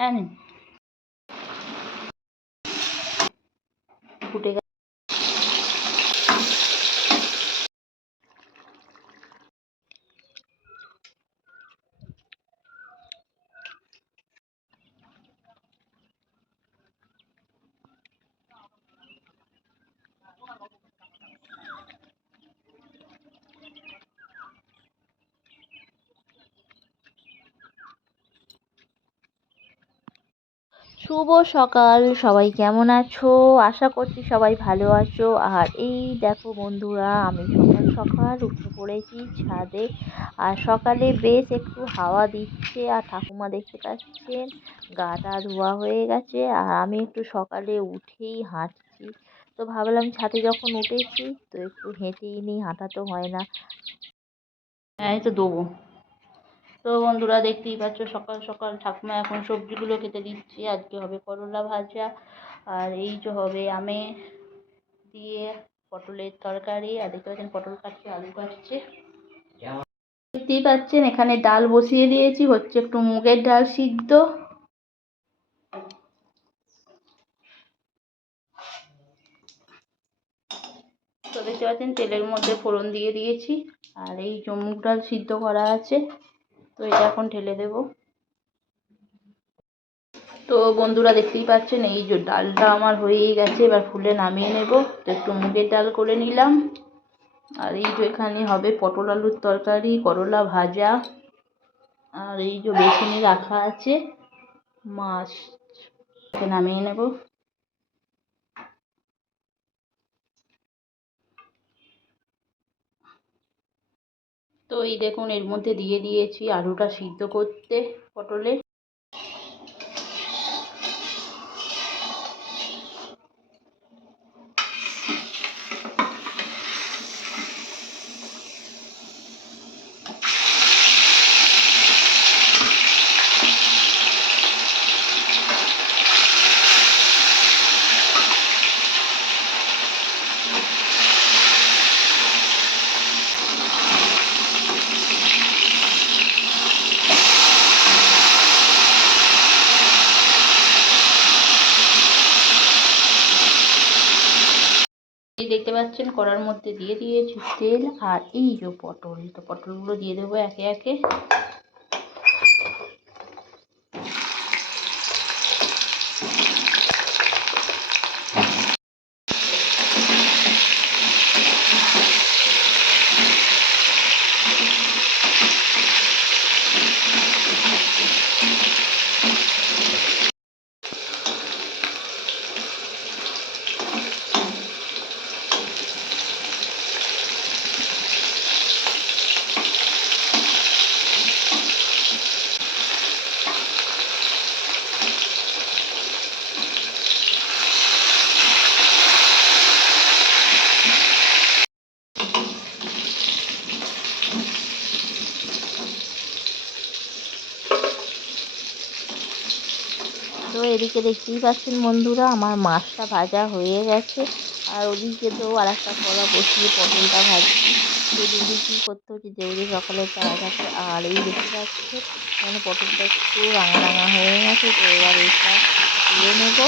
হ্যাঁ নিন। ফুটে গেছে শুভ সকাল। সবাই কেমন আছো? আশা করছি সবাই ভালো আছো। আর এই দেখো বন্ধুরা, আমি সকাল সকাল উঠে পড়েছি ছাদে। আর সকালে বেশ একটু হাওয়া দিচ্ছে আর ঠাকুমা দেখতে পাচ্ছেন গা গাটা ধোয়া হয়ে গেছে। আর আমি একটু সকালে উঠেই হাঁটছি। তো ভাবলাম ছাদে যখন উঠেছি, তো একটু হেঁটেই নিই হাঁটা তো হয় না। হ্যাঁ তো দেবো। তো বন্ধুরা দেখতেই পাচ্ছ, সকাল সকাল ঠাকুমা এখন সবজিগুলো কেটে দিচ্ছে। আজকে হবে করলা ভাজা, আর এই যে হবে আমে দিয়ে পটলের তরকারি। আর দেখতে পাচ্ছেন পটল কাটছে, আলু কাটছে। দেখতেই পাচ্ছেন এখানে ডাল বসিয়ে দিয়েছি, হচ্ছে একটু মুগের ডাল সিদ্ধ। তো দেখতে পাচ্ছেন তেলের মধ্যে ফোড়ন দিয়ে দিয়েছি, আর এই মুগ ডাল সিদ্ধ করা আছে। তো এটা এখন ঢেলে দেব। তো বন্ধুরা দেখতেই পাচ্ছেন, এই যে ডালটা আমার হয়েই গেছে, এবার ফুলে নামিয়ে নেব। তো একটু মুগের ডাল করে নিলাম। আর এই যে এখানে হবে পটল আলুর তরকারি, করলা ভাজা, আর এই যে বেসনে রাখা আছে, মাছ। নামিয়ে নেব। তো এই দেখুন এর মধ্যে দিয়ে দিয়েছি আলুটা সিদ্ধ করতে পটলে এই দেখতে পাচ্ছেন, কড়ার মধ্যে দিয়ে দিয়েছি তেল আর এই যে পটল। তো পটলগুলো দিয়ে দেবো একে একে। এদিকে দেখতেই পাচ্ছেন বন্ধুরা, আমার মাছটা ভাজা হয়ে গেছে। আর ওদিকে তো আর একটা কড়া বসিয়ে পটলটা ভাজছি। দিদি কী করতে হচ্ছে যেহেতু সকালে চারা থাকে আর এই দেখতে পাচ্ছে মানে পটলটা একটু রাঙা রাঙা হয়ে গেছে, তো এবার এটা তুলে নেব।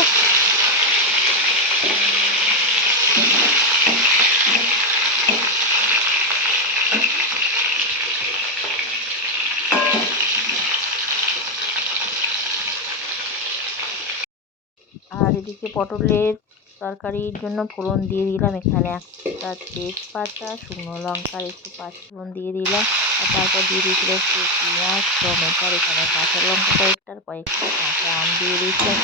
এদিকে পটলের তরকারির জন্য ফোড়ন দিয়ে দিলাম। এখানে একটা তেজপাতা, শুকনো লঙ্কার একটু পাঁচফোড়ন দিয়ে দিলাম। আর তারপর দিয়ে দিয়েছিল একটু পেঁয়াজ, টমেটো, আর এখানে কাঁচা লঙ্কা কয়েকটার কয়েকটা কাঁচা আম দিয়ে দিয়েছিলাম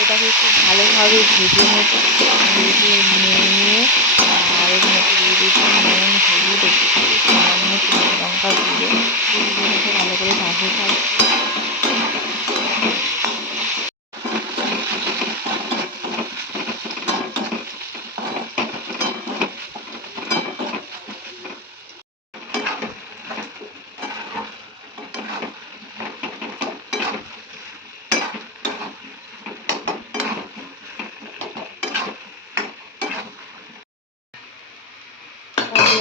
এটাকে একটু ভালোভাবে ভেজে ভেজে নিয়ে আর এর মধ্যে দিয়ে দিয়েছিলাম নুন, হলুদ, একটু সামান্য শুকনো লঙ্কা দিয়ে ভালো করে ভাজে থাকবে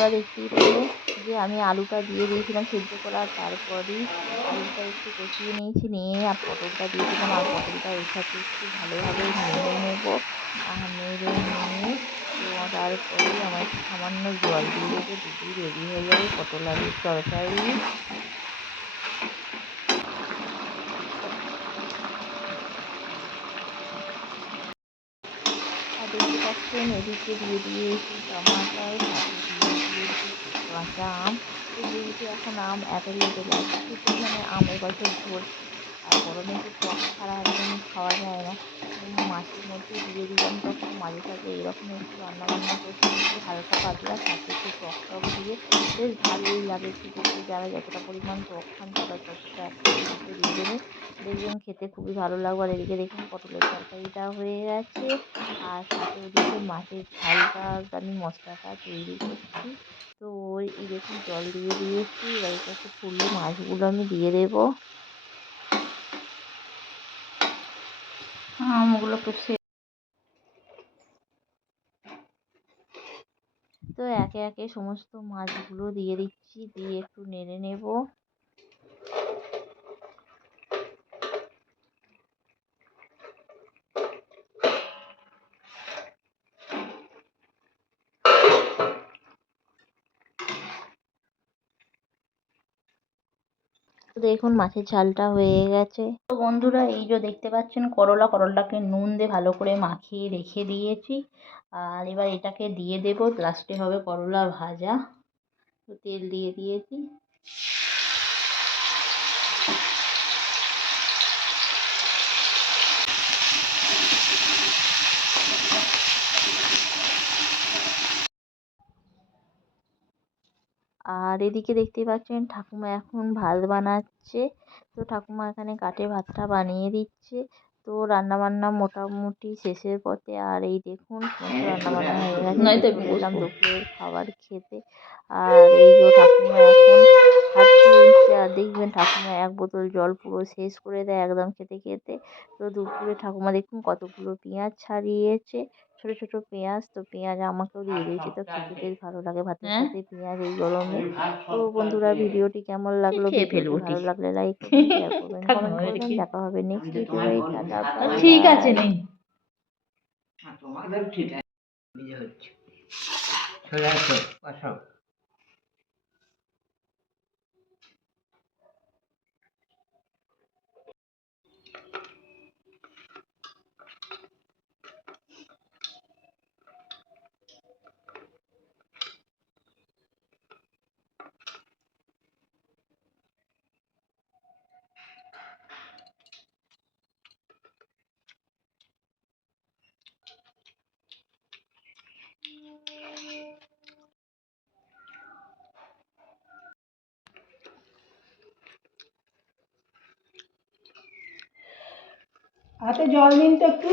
বন্ধুরা দেখতেই পেলে। যে আমি আলুটা দিয়ে দিয়েছিলাম সেদ্ধ করার তারপরেই আলুটা একটু কষিয়ে নিয়েছি, নিয়ে আর পটলটা দিয়ে দিলাম আর পটলটা এর সাথে একটু ভালোভাবে নেড়ে নেব। আর নেড়ে নিয়ে তো তারপরে আমার সামান্য জল দিয়ে দেবো, দিদি রেডি হয়ে যাবে পটল আলুর তরকারি। এদিকে দিয়ে দিয়েছি টমাটার কাঁচা আম যেহেতু এখন আম এত লেগে যাচ্ছে সেই পরিমাণে আমের বছর ঝোল। আর গরমে তো টক ছাড়া একদম খাওয়া যায় না। মাছের মধ্যে দিয়ে দিলাম তখন মাঝে সাঝে এরকম একটু রান্না বান্না করতে একটু হালকা পাতলা সাথে একটু টক টক দিয়ে। বেশ ভালোই লাগে খেতে, যারা যতটা পরিমাণ টক খান তারা ততটা একটা একটু দিয়ে দেবেন দেখবেন খেতে খুবই ভালো লাগবে। আর এদিকে দেখুন পটলের তরকারিটা হয়ে গেছে। আর সাথে ওদিকে মাছের ঝালটা আমি মশলাটা তৈরি করছি। তো ওই এই দেখুন জল দিয়ে দিয়েছি। এবার একটু ফুললে মাছগুলো আমি দিয়ে দেবো। আমগুলো একটু সে তো একে একে সমস্ত মাছগুলো দিয়ে দিচ্ছি। দিয়ে একটু নেড়ে নেব। দেখুন মাছের ঝালটা হয়ে গেছে। তো বন্ধুরা, এই যে দেখতে পাচ্ছেন করলা করলাটাকে নুন দিয়ে ভালো করে মাখিয়ে রেখে দিয়েছি। আর এবার এটাকে দিয়ে দেবো, লাস্টে হবে করলা ভাজা। তেল দিয়ে দিয়েছি। আর এদিকে দেখতে পাচ্ছেন ঠাকুমা এখন ভাত বানাচ্ছে। তো ঠাকুমা এখানে কাঠে ভাতটা বানিয়ে দিচ্ছে। তো রান্নাবান্না মোটামুটি শেষের পথে। আর এই দেখুন সমস্ত রান্নাবান্না হয়ে গেছে। চলে এলাম দুপুরের খাবার খেতে। আর এই যে ঠাকুমা এখন আর দেখবেন ঠাকুমা এক বোতল জল পুরো শেষ করে দেয় একদম খেতে খেতে। তো দুপুরে ঠাকুমা দেখুন কতগুলো পেঁয়াজ ছাড়িয়েছে। ছোট ছোট পেঁয়াজ তো পেঁয়াজ আমাকেও দিয়ে দিয়েছে। তো খেতে বেশ ভালো লাগে ভাতের সাথে পেঁয়াজ এই গরমে। তো বন্ধুরা ভিডিওটি কেমন লাগল ভালো লাগলে লাইক করবেন শেয়ার করবেন কমেন্ট করবেন। দেখা হবে নেক্সট ভিডিওয়ে ঠিক আছে নেই তোমাদের ঠিক আছে হচ্ছে। হাতে জল দিন তো একটু।